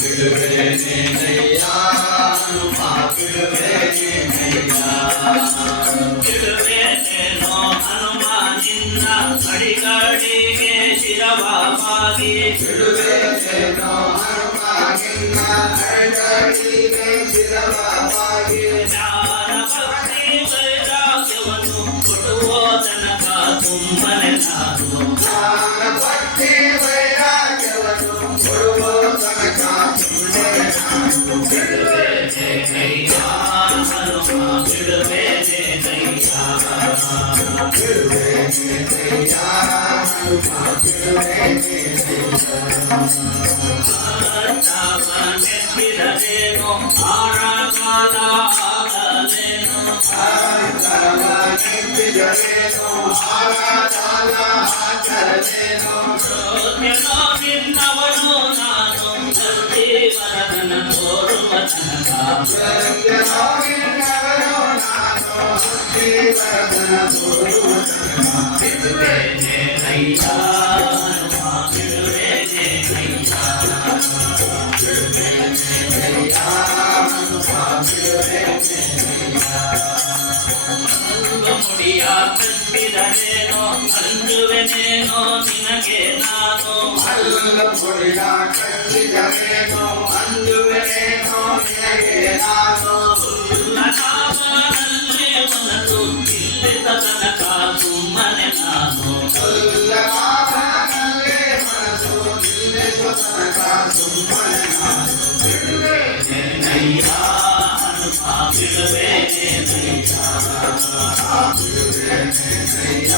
ಬಿಡುವೇನೇನಯ್ಯ ಹನುಮ ಬಿಡುವೇನೇನಯ್ಯ ಬಿಡುವೇನೇನೋ ಹನುಮ ನಿನ್ನ ಅಡಿಗಳಿಗೆ ಶಿರವಾಗಿ ಬಿಡುವೇನೇನೋ ಹನುಮ ನಿನ್ನ ಅಡಿಗಳಿಗೆ ಶಿರವಾಗಿ ಜ್ಞಾನ ಭಕ್ತಿ ವೈರಾಗ್ಯವನ್ನು ಕೊಡುವ ತನಕ ಸುಮ್ಮನೆ ನಾನು ಜ್ಞಾನ ಭಕ್ತಿ ವೈರಾಗ್ಯವನ್ನು ಕೊಡುವ ತನಕ ಸುಮ್ಮನೆ ನಾನು ಬಿಡುವೇನೇನಯ್ಯ ಹನುಮ ಬಿಡುವೇನೇನಯ್ಯ ಬಿಡುವೇನೇನಯ್ಯ ಹನುಮ ನೆಪ್ಪಿರಲೇನೋ ಆರಾಗಾದ ಆಗಲೇನೋ ನೆಪ್ಪಿದರೇನೋ ಆರಾಧಾನ ಆಚರಣೇನೋ ಸೋತ್ಯನೋ ನಿನ್ನವನು ನಾನು ಜೀವನದನ ತೋರುವ ತನಕ ಸತ್ಯನೋ ನಿನ್ನವನು ನಾನು ಜೀವನದನ ತೋರುವ ತನಕ ಬಿಡುವೇನೇನಯ್ಯ ಹನುಮ ಬಿಡುವೇನೇನಯ್ಯ ಬಿಡುವೇನೇನಯ್ಯ ಹನುಮ ಮುಡಿಯ ಕಟ್ಟಿದರೇನೋ ಅಂಜುವೆನೇನೋ ನಿನಗೆ ನಾನು ಅಲ್ಲ ಮುಡಿಯ ಕಟ್ಟಿದರೇನೋ ಅಂಜುವೆನೇನೋ ನಿನಗೆ ನಾನು ನಾಮನಲ್ಲಿ ಮನಸ್ಸು ಇಲ್ಲಿದ ತನಕ ಸುಮ್ಮನೆ ನಾನು ನಾಮನಲ್ಲೇ ಮನಸ್ಸು ನಿಲ್ಲಿಸುವ ತನಕ ಸುಮ್ಮನೆ ನಾನು ಬಿಡುವೇನೇನಯ್ಯ ಹನುಮ ಬಿಡುವೇನೇನಯ್ಯ ಬಿಡುವೇನೇನಯ್ಯ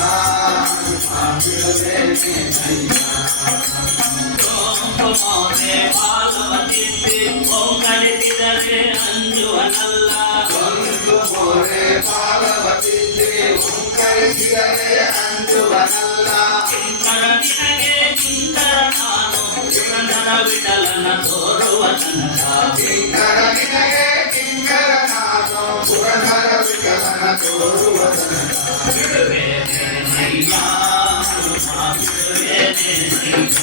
ಹನುಮ ಬಿಡುವೇನೇನಯ್ಯ ಮೋನೆ ಪಾಲವತಿದ್ದಿ ಓಂಕರಿಸಿದರೆ ಅಂಜುವನಲ್ಲ ಒಂದು ಮೋರೆ ಪಾಲವತಿದ್ದೆ ಓಂಕರಿಸಿದರೆ ಅಂಜುವನಲ್ಲ ಕಿಂಕರ ನಿನಗೆ ಕಿಂಕರ ನಾನು ಪುರಂದರ ವಿಠಲನ ತೋರುವ ತನಕ ಕಿಂಕರ ನಿನಗೆ ಕಿಂಕರ ನಾನು ಪುರಂದರ ವಿಠಲನ ತೋರುವ ತನಕ ಬಿಡುವೇನೇನಯ್ಯ ಹನುಮ ಬಿಡುವೇನೇನಯ್ಯ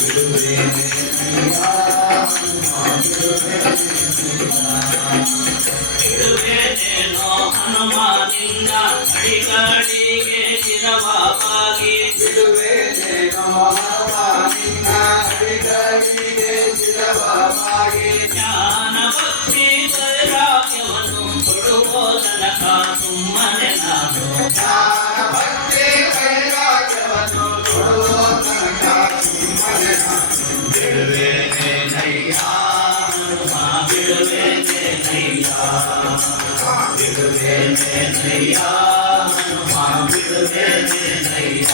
ಬಿಡುವೇನೇನಯ್ಯ ಹನುಮ ಬಿಡುವೇನೇನೋ ಹನುಮ ನಿನ್ನ ಅಡಿಗಳಿಗೆ ಶಿರವಾಗಿ ಬಿಡುವೇನೇನೋ ಹನುಮ ನಿನ್ನ ಅಡಿಗಳಿಗೆ ಶಿರವಾಗಿ ಜ್ಞಾನ ಭಕ್ತಿ ವೈರಾಗ್ಯವನ್ನು ಕೊಡುವ ತನಕ ಸುಮ್ಮನೆ ನಾನು ಜ್ಞಾನ ಭಕ್ತಿ ವೈರಾಗ್ಯವನ್ನು ಕೊಡುವ ತನಕ ಸುಮ್ಮನೆ ನಾನು ಬಿಡುವೇನೇನಯ್ಯ ಹನುಮ ಬಿಡುವೇನೇನಯ್ಯ ಬಿಡುವೇನೇನಯ್ಯ ಹನುಮ ಬಿಡುವೇನೇನಯ್ಯ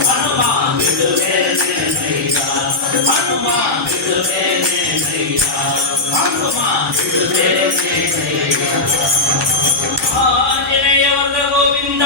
ಹನುಮ ಬಿಡುವೇನೇನಯ್ಯ ಹನುಮ ಬಿಡುವೇನೇನಯ್ಯ ಹನುಮ ಬಿಡುವೇನೇನಯ್ಯ ಆಂಜನೇಯ ಗೋವಿಂದ